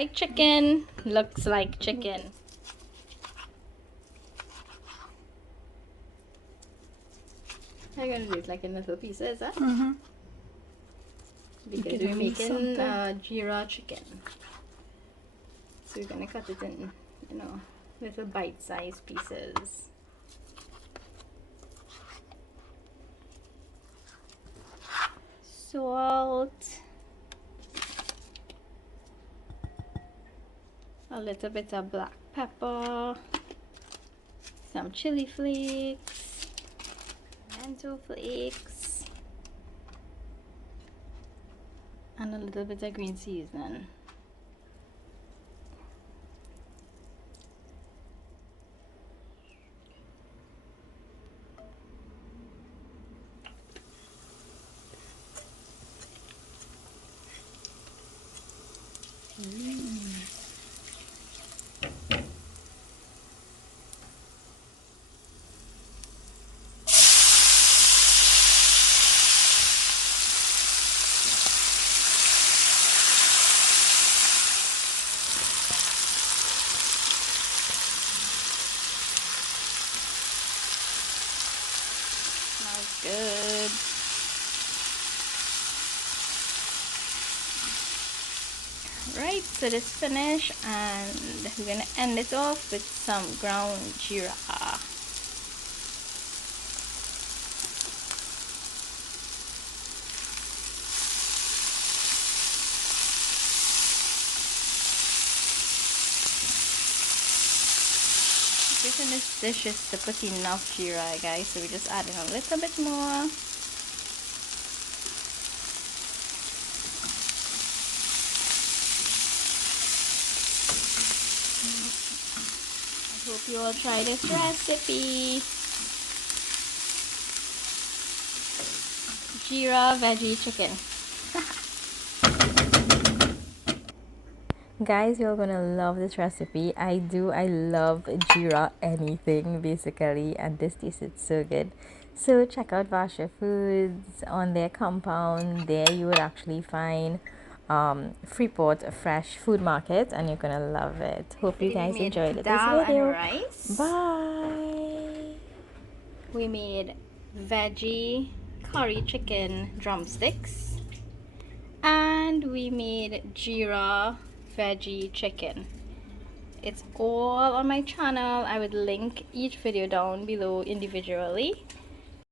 like chicken, looks like chicken. I'm gonna do it like in little pieces, huh? Because we're making Geera chicken. So we're gonna cut it in, you know, little bite-sized pieces. Salt. A little bit of black pepper. Some chili flakes. Pimento flakes. And a little bit of green seasoning. Smells good. Right, so this finished, and we're gonna end it off with some ground Geera. In this dish is to put enough Geera, guys, so we're just adding a little bit more. I hope you all try this recipe. Geera veggie chicken. Guys, you're gonna love this recipe. I love Geera anything basically, and this tasted so good. So check out Vasha Foods on their compound. There you would actually find Freeport fresh food market, and you're gonna love it. Hope you guys enjoyed this video. Bye. We made veggie curry chicken drumsticks, and we made Geera veggie chicken. It's all on my channel. I would link each video down below individually.